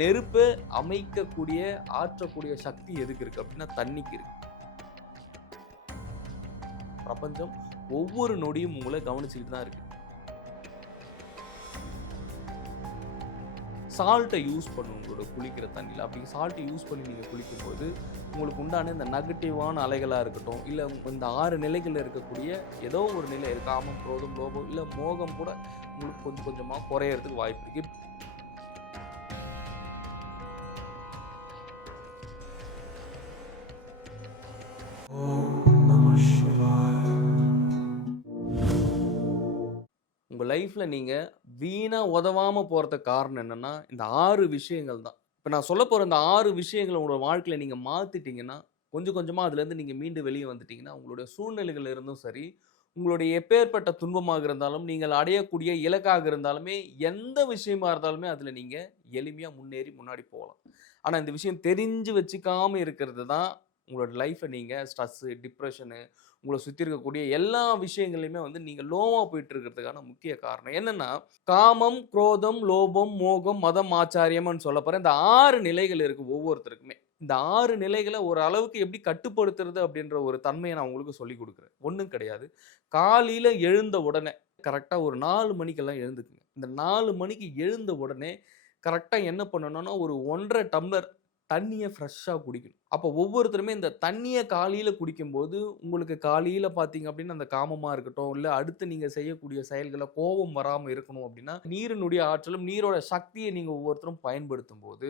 நெருப்பு அமைக்கக்கூடிய ஆற்றக்கூடிய சக்தி எதுக்கு இருக்கு அப்படின்னா தண்ணிக்கு இருக்கு. பிரபஞ்சம் ஒவ்வொரு நொடியும் உங்களை கவனிச்சுக்கிட்டு தான் இருக்கு. சால்ட்டை யூஸ் பண்ணும் உங்களோட குளிக்கிற தண்ணியில். அப்படி சால்ட்டை யூஸ் பண்ணி நீங்கள் குளிக்கும்போது உங்களுக்கு உண்டான இந்த நெகட்டிவான அலைகளாக இருக்கட்டும், இல்லை இந்த 6 நிலைகளில் இருக்கக்கூடிய ஏதோ ஒரு நிலை, காமம், குரோதம், லோபம், இல்லை மோகம் கூட உங்களுக்கு கொஞ்சம் கொஞ்சமாக குறையறதுக்கு வாய்ப்பு இருக்கு. உங்கள் லைஃப்பில் நீங்கள் வீணாக உதவாமல் போகிறதுக்கு காரணம் என்னென்னா இந்த 6 விஷயங்கள் தான். இப்போ நான் சொல்ல போகிற இந்த 6 விஷயங்களை உங்களோட வாழ்க்கையில் நீங்கள் மாற்றிட்டீங்கன்னா, கொஞ்சம் கொஞ்சமாக அதுலேருந்து நீங்கள் மீண்டு வெளியே வந்துட்டீங்கன்னா, உங்களுடைய சூழ்நிலைகள் இருந்தும் சரி, உங்களுடைய எப்பேற்பட்ட துன்பமாக இருந்தாலும், நீங்கள் அடையக்கூடிய இலக்காக இருந்தாலுமே, எந்த விஷயமா இருந்தாலுமே அதில் நீங்கள் எளிமையாக முன்னேறி முன்னாடி போகலாம். ஆனால் இந்த விஷயம் தெரிஞ்சு வச்சுக்காமல் இருக்கிறது தான் உங்களோட லைஃப்பை நீங்கள் ஸ்ட்ரெஸ்ஸு, டிப்ரெஷனு, உங்களை சுற்றி இருக்கக்கூடிய எல்லா விஷயங்களையுமே வந்து நீங்கள் லோவாக போயிட்டு இருக்கிறதுக்கான முக்கிய காரணம் என்னென்னா, காமம், குரோதம், லோபம், மோகம், மதம், ஆச்சாரியம்னு சொல்ல போகிற இந்த 6 நிலைகள் இருக்குது ஒவ்வொருத்தருக்குமே. இந்த 6 நிலைகளை ஒரு அளவுக்கு எப்படி கட்டுப்படுத்துறது அப்படின்ற ஒரு தன்மையை நான் உங்களுக்கு சொல்லி கொடுக்குறேன். ஒன்றும் கிடையாது. காலையில் எழுந்த உடனே கரெக்டாக ஒரு 4 மணிக்கெல்லாம் எழுந்துக்குங்க. இந்த 4 மணிக்கு எழுந்த உடனே கரெக்டாக என்ன பண்ணணும்னா, ஒரு 1½ டம்ளர் தண்ணியை ஃப்ரெஷ்ஷாக குடிக்கணும். அப்போ ஒவ்வொருத்தருமே இந்த தண்ணியை காலையில் குடிக்கும்போது உங்களுக்கு காலையில் பார்த்தீங்க அப்படின்னா அந்த காமமாக இருக்கட்டும், இல்லை அடுத்து நீங்கள் செய்யக்கூடிய செயல்களை கோபம் வராமல் இருக்கணும் அப்படின்னா, நீரினுடைய ஆற்றலும் நீரோட சக்தியை நீங்கள் ஒவ்வொருத்தரும் பயன்படுத்தும் போது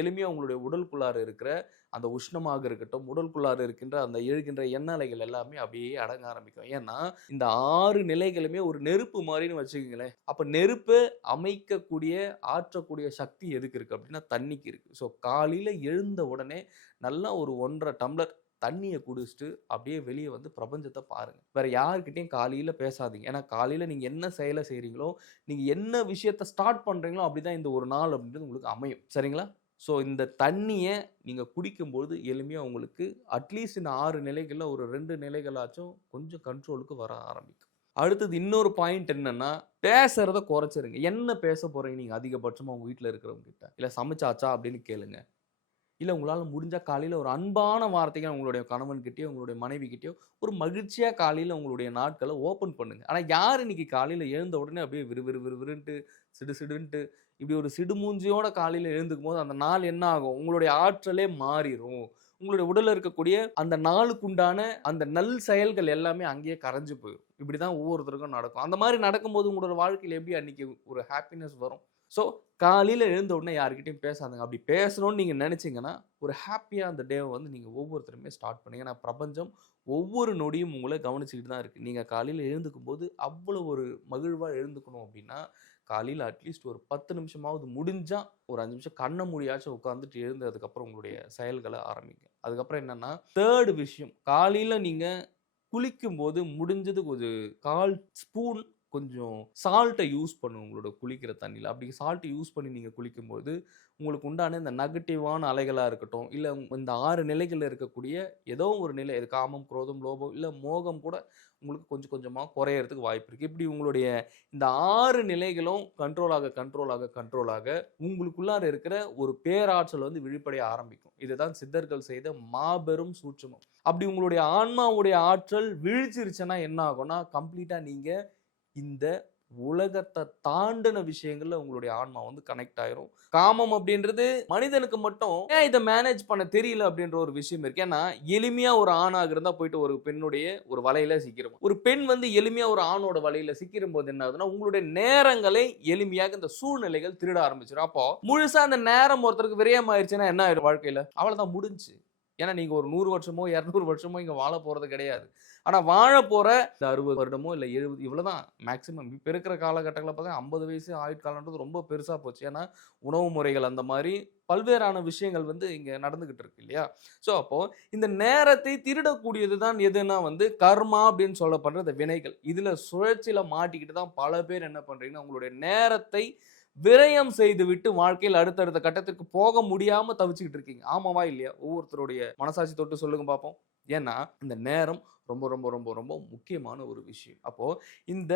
எளிமையாக உங்களுடைய உடலுக்குள்ளார இருக்கிற அந்த உஷ்ணமாக இருக்கட்டும், உடலுக்குள்ளார இருக்கின்ற அந்த எழுகின்ற எண்ணலைகள் எல்லாமே அப்படியே அடங்க ஆரம்பிக்கும். ஏன்னா இந்த 6 நிலைகளுமே ஒரு நெருப்பு மாதிரின்னு வச்சுக்கோங்களேன். அப்போ நெருப்பு அமைக்கக்கூடிய ஆற்றக்கூடிய சக்தி எதுக்கு இருக்குது அப்படின்னா தண்ணிக்கு இருக்குது. ஸோ காலையில் எழுந்த உடனே நல்லா ஒரு 1½ டம்ளர் தண்ணியை குடிச்சிட்டு அப்படியே வெளியே வந்து பிரபஞ்சத்தை பாருங்க. வேற யாருக்கிட்டையும் காலையில பேசாதீங்க. ஏன்னா காலையில நீங்க என்ன செயலை செய்றீங்களோ, நீங்க என்ன விஷயத்தை ஸ்டார்ட் பண்றீங்களோ அப்படிதான் இந்த ஒரு நாள் அப்படின்றது உங்களுக்கு அமையும். சரிங்களா? ஸோ இந்த தண்ணியை நீங்க குடிக்கும்போது எளிமையா உங்களுக்கு அட்லீஸ்ட் இந்த 6 நிலைகள்ல ஒரு 2 நிலைகளாச்சும் கொஞ்சம் கண்ட்ரோலுக்கு வர ஆரம்பிக்கும். அடுத்தது இன்னொரு பாயிண்ட் என்னன்னா, பேசுறத குறைச்சிருங்க. என்ன பேச போறீங்க நீங்க அதிகபட்சமா உங்க வீட்டில் இருக்கிறவங்க கிட்ட? இல்லை சமைச்சாச்சா அப்படின்னு கேளுங்க. இல்லை உங்களால் முடிஞ்சால் காலையில் ஒரு அன்பான வார்த்தைகள் உங்களுடைய கணவன்கிட்டயோ உங்களுடைய மனைவிக்கிட்டயோ ஒரு மகிழ்ச்சியாக காலையில் உங்களுடைய நாட்களை ஓப்பன் பண்ணுங்கள். ஆனால் யார் இன்னைக்கு காலையில் எழுந்த உடனே அப்படியே விறுவிறுன்ட்டு சிடுன்ட்டு இப்படி ஒரு சிடுமூஞ்சியோட காலையில் எழுந்துக்கும் போது அந்த நாள் என்ன ஆகும்? உங்களுடைய ஆற்றலே மாறிடும். உங்களுடைய உடலில் இருக்கக்கூடிய அந்த நாளுக்குண்டான அந்த நல் செயல்கள் எல்லாமே அங்கேயே கரைஞ்சு போயிடும். இப்படி தான் ஒவ்வொருத்தருக்கும் நடக்கும். அந்த மாதிரி நடக்கும்போது உங்களோட வாழ்க்கையில் எப்படி அன்னைக்கு ஒரு ஹாப்பினஸ் வரும்? ஸோ காலையில் எழுந்த உடனே யாருக்கிட்டையும் பேசாதுங்க. அப்படி பேசணும்னு நீங்கள் நினச்சிங்கன்னா ஒரு ஹாப்பியாக அந்த டேவை வந்து நீங்கள் ஒவ்வொருத்தருமே ஸ்டார்ட் பண்ணுங்க. ஏன்னா பிரபஞ்சம் ஒவ்வொரு நொடியும் உங்களை கவனிச்சுக்கிட்டு தான் இருக்குது. நீங்கள் காலையில் எழுந்துக்கும் போது அவ்வளோ ஒரு மகிழ்வாக எழுந்துக்கணும் அப்படின்னா காலையில் அட்லீஸ்ட் ஒரு 10 நிமிஷமாவது முடிஞ்சால் ஒரு 5 நிமிஷம் கண்ணை மூடியாச்சும் உட்காந்துட்டு எழுந்ததுக்கப்புறம் உங்களுடைய செயல்களை ஆரம்பிங்க. அதுக்கப்புறம் என்னென்னா 3rd விஷயம், காலையில் நீங்கள் குளிக்கும்போது முடிஞ்சது ஒரு 1/4 ஸ்பூன் கொஞ்சம் சால்ட்டை யூஸ் பண்ணும் உங்களோட குளிக்கிற தண்ணியில். அப்படி சால்ட்டை யூஸ் பண்ணி நீங்கள் குளிக்கும்போது உங்களுக்கு உண்டான இந்த நெகட்டிவான அலைகளாக இருக்கட்டும், இல்லை இந்த 6 நிலைகளில் இருக்கக்கூடிய ஏதோ ஒரு நிலை, இது காமம், குரோதம், லோபம், இல்லை மோகம் கூட உங்களுக்கு கொஞ்சம் கொஞ்சமாக குறையறதுக்கு வாய்ப்பு இருக்குது. இப்படி உங்களுடைய இந்த 6 நிலைகளும் கண்ட்ரோலாக உங்களுக்குள்ளார இருக்கிற ஒரு பேராற்றல் வந்து விழிப்படைய ஆரம்பிக்கும். இதுதான் சித்தர்கள் செய்த மாபெரும் சூட்சுமம். அப்படி உங்களுடைய ஆன்மாவுடைய ஆற்றல் விழிச்சிருச்சுன்னா என்ன ஆகும்னா, கம்ப்ளீட்டாக நீங்கள் இந்த உலகத்தை தாண்டின விஷயங்கள்ல உங்களுடைய ஆன்மா வந்து கனெக்ட் ஆயிரும். காமம் அப்படின்றது மனிதனுக்கு மட்டும் ஏன் இதை மேனேஜ் பண்ண தெரியல அப்படின்ற ஒரு விஷயம் இருக்கு. ஏன்னா எளிமையா ஒரு ஆணாக இருந்தா போயிட்டு ஒரு பெண்ணுடைய ஒரு வலையில சிக்கிறோம். ஒரு பெண் வந்து எளிமையா ஒரு ஆணோட வலையில சிக்கிரும் போது என்ன ஆகுதுன்னா, உங்களுடைய நேரங்களை எளிமையாக இந்த சூழ்நிலைகள் திருட ஆரம்பிச்சிடும். அப்போ முழுசா அந்த நேரம் ஒருத்தருக்கு விரயம் ஆயிடுச்சுன்னா என்ன ஆயிடும் வாழ்க்கையில? அவ்வளவுதான், முடிஞ்சு. ஏன்னா நீங்க ஒரு 100 வருஷமோ 200 வருஷமோ இங்க வாழ போறது கிடையாது. ஆனா வாழ போற இந்த 60 வருடமோ இல்லை 70 இவ்வளவுதான் மேக்சிமம். இப்ப இருக்கிற காலகட்டங்களில் பார்த்தா 50 வயசு ஆயுட்காலன்றது ரொம்ப பெருசா போச்சு. ஏன்னா உணவு முறைகள் அந்த மாதிரி பல்வேறான விஷயங்கள் வந்து இங்க நடந்துகிட்டு இருக்கு இல்லையா? ஸோ அப்போ இந்த நேரத்தை திருடக்கூடியது தான் எதுனா வந்து கர்மா அப்படின்னு சொல்லப்படுற இந்த வினைகள். இதுல சுழற்சியில மாட்டிக்கிட்டு தான் பல பேர் என்ன பண்றீங்கன்னா, உங்களுடைய நேரத்தை விரயம் செய்து விட்டு வாழ்க்கையில் அடுத்தடுத்த கட்டத்திற்கு போக முடியாம தவிச்சுக்கிட்டு இருக்கீங்க. ஆமாவா இல்லையா? ஒவ்வொருத்தருடைய மனசாட்சி தொட்டு சொல்லுங்க பார்ப்போம். ஏன்னா இந்த நேரம் ரொம்ப ரொம்ப ரொம்ப ரொம்ப முக்கியமான ஒரு விஷயம். அப்போ இந்த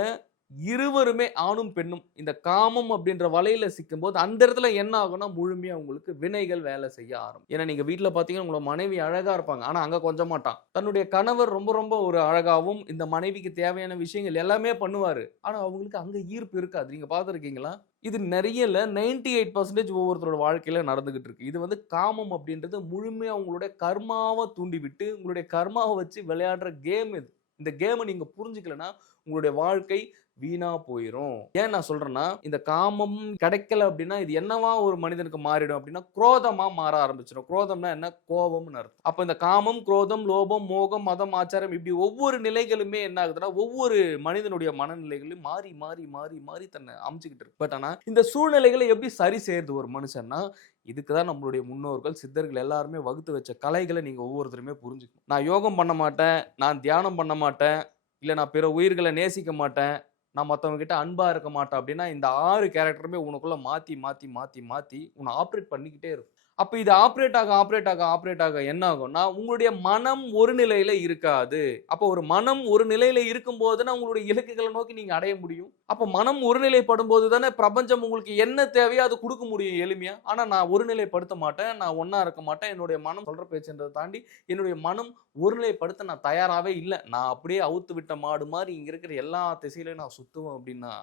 இருவருமே ஆணும் பெண்ணும் இந்த காமம் அப்படின்ற வலையில சிக்கும்போது அந்த இடத்துல என்ன ஆகும்னா முழுமையா உங்களுக்கு வினைகள் வேலை செய்ய ஆரம்பிக்கும். ஏன்னா நீங்க வீட்ல பாத்தீங்கன்னா உங்களோட மனைவி அழகா இருப்பாங்க. ஆனா அங்க கொஞ்சம் மாட்டான். தன்னுடைய கணவர் ரொம்ப ரொம்ப ஒரு அழகாவும் இந்த மனைவிக்கு தேவையான விஷயங்கள் எல்லாமே பண்ணுவாரு. ஆனா அவங்களுக்கு அங்க ஈர்ப்பு இருக்காது. நீங்க பார்த்திருக்கீங்களா? இது நெறையல 98% ஒவ்வொருத்தரோட வாழ்க்கையில நடந்துகிட்டு இருக்கு. இது வந்து காமம் அப்படின்றது முழுமையா உங்களுடைய கர்மாவ தூண்டிவிட்டு, உங்களுடைய கர்மாவ வச்சு விளையாடுற கேம் இது. இந்த கேம நீங்க புரிஞ்சுக்கலன்னா, உங்களுடைய வாழ்க்கை வீணா போயிரும். ஏன் நான் சொல்றேன்னா, இந்த காமம் கிடைக்கல அப்படின்னா, இது என்னவா ஒரு மனிதனுக்கு மாறிடும் அப்படின்னா, குரோதமா மாற ஆரம்பிச்சுரும். குரோதம்னா என்ன? கோவம்னு அர்த்தம். அப்ப இந்த காமம், குரோதம், லோபம், மோகம், மதம், ஆச்சாரம் இப்படி ஒவ்வொரு நிலைகளுமே என்ன ஆகுதுன்னா, ஒவ்வொரு மனிதனுடைய மனநிலைகளையும் மாறி, மாறி, மாறி, மாறி தன்னை அமைச்சுக்கிட்டு இருக்கு. பட் ஆனா, இந்த சூழ்நிலைகளை எப்படி சரி செய்யறது ஒரு மனுஷன்னா, இதுக்கு தான் நம்மளுடைய முன்னோர்கள், சித்தர்கள் எல்லாருமே வகுத்து வச்ச கலைகளை நீங்க ஒவ்வொருத்தருமே புரிஞ்சுக்கணும். நான் யோகம் பண்ண மாட்டேன், நான் தியானம் பண்ண மாட்டேன், இல்ல நான் பிற உயிர்களை நேசிக்க மாட்டேன், நான் மத்தவங்க கிட்ட அன்பா இருக்க மாட்டேன் அப்படின்னா, இந்த 6 கேரக்டருமே உனக்குள்ள மாத்தி, மாத்தி, மாத்தி, மாத்தி உன்ன ஆப்பரேட் பண்ணிக்கிட்டே இருக்கும். அப்ப இது ஆப்பரேட் ஆக, ஆப்பரேட் ஆக, ஆப்பரேட் ஆக என்ன ஆகும்னா, உங்களுடைய மனம் ஒரு நிலையில இருக்காது. அப்ப ஒரு மனம் ஒரு நிலையில இருக்கும்போது தான் உங்களுடைய இலக்குகள நோக்கி நீங்க அடைய முடியும். அப்ப மனம் ஒருநிலைப்படும்போது தானே பிரபஞ்சம் உங்களுக்கு என்ன தேவையோ அது குடுக்க முடியும் எளிமையா. ஆனா நான் ஒருநிலைப்படுத்த மாட்டேன். நான் ஒண்ணா இருக்க மாட்டேன். என்னுடைய மனம் சொல்ற பேச்சுன்றத தாண்டி என்னுடைய மனம் ஒருநிலைப்படுத்த நான் தயாராவே இல்ல. நான் அப்படியே அவுத்து விட்ட மாடு மாரி இங்க இருக்கிற எல்லா திசையிலயும் நான் சுத்துவேன் அப்படின்னா,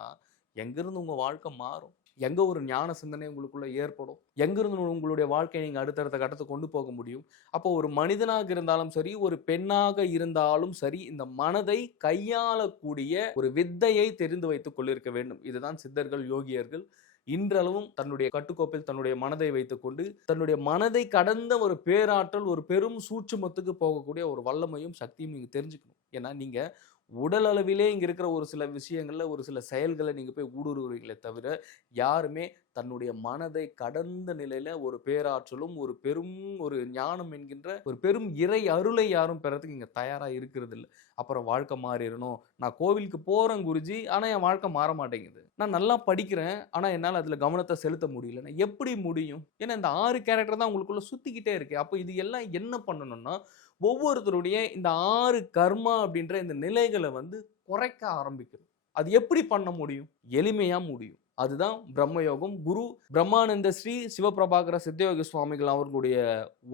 எங்கிருந்து உங்க வாழ்க்கை மாறும்? எங்க ஒரு ஞான சிந்தனை உங்களுக்குள்ள ஏற்படும்? எங்கிருந்து உங்களுடைய வாழ்க்கைய நீங்க அடுத்தடுத்த கட்டத்துக்கு கொண்டு போக முடியும்? அப்போ ஒரு மனிதனாக இருந்தாலும் சரி, ஒரு பெண்ணாக இருந்தாலும் சரி, இந்த மனதை கையாளக்கூடிய ஒரு வித்தையை தெரிந்து வைத்துக் கொண்டிருக்க வேண்டும். இதுதான் சித்தர்கள், யோகியர்கள் இன்றளவும் தன்னுடைய கட்டுக்கோப்பில் தன்னுடைய மனதை வைத்துக்கொண்டு, தன்னுடைய மனதை கடந்த ஒரு பேராற்றல், ஒரு பெரும் சூட்சுமத்துக்கு போகக்கூடிய ஒரு வல்லமையும், சக்தியும் நீங்க தெரிஞ்சுக்கணும். ஏன்னா, நீங்க உடல் அளவிலே இங்க இருக்கிற ஒரு சில விஷயங்கள்ல, ஒரு சில செயல்கள நீங்க போய் ஊடுருவுறீங்களே தவிர, யாருமே தன்னுடைய மனதை கடந்த நிலையில ஒரு பேராற்றலும், ஒரு பெரும் ஒரு ஞானம் என்கின்ற ஒரு பெரும் இறை அருளை யாரும் பெறதுக்கு இங்க தயாரா இருக்கிறதில்ல. அப்புறம் வாழ்க்கை மாறிறணும். நான் கோவிலுக்கு போறேன் குருஜி, ஆனா என் வாழ்க்கை மாற மாட்டேங்குது. நான் நல்லா படிக்கிறேன், ஆனா என்னால அதுல கவனத்த செலுத்த முடியலன்னா எப்படி முடியும்? ஏன்னா இந்த 6 கேரக்டர் தான் உங்களுக்குள்ள சுத்திக்கிட்டே இருக்கு. அப்ப இது எல்லாம் என்ன பண்ணணும்னா, ஒவ்வொருத்தருடைய இந்த 6 கர்மா அப்படின்ற இந்த நிலைகள வந்து குறைக்க ஆரம்பிக்கணும். அது எப்படி பண்ண முடியும்? எளிமையா முடியும். அதுதான் பிரம்மயோகம். குரு பிரம்மானந்த ஸ்ரீ சிவபிரபாகர சித்தயோகி சுவாமிகள் அவர்களுடைய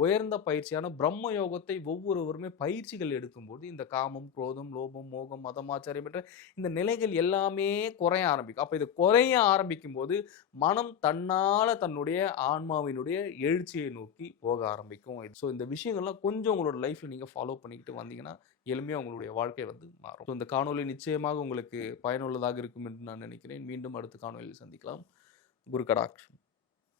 உயர்ந்த பயிற்சியான பிரம்ம யோகத்தை ஒவ்வொருவருமே பயிற்சிகள் எடுக்கும்போது இந்த காமம், குரோதம், லோபம், மோகம், மதம், ஆச்சாரம் என்ற இந்த நிலைகள் எல்லாமே குறைய ஆரம்பிக்கும். அப்ப இது குறைய ஆரம்பிக்கும்போது மனம் தன்னால தன்னுடைய ஆன்மாவினுடைய எழுச்சியை நோக்கி போக ஆரம்பிக்கும். ஸோ இந்த விஷயங்கள்லாம் கொஞ்சம் உங்களோட லைஃப்ல நீங்க ஃபாலோ பண்ணிக்கிட்டு வந்தீங்கன்னா எளிமையா உங்களுடைய வாழ்க்கை வந்து மாறும். ஸோ இந்த காணொளி நிச்சயமாக உங்களுக்கு பயனுள்ளதாக இருக்கும் என்று நான் நினைக்கிறேன். மீண்டும் அடுத்த காணொளியில் சந்திக்கலாம். குரு கடாட்சம்.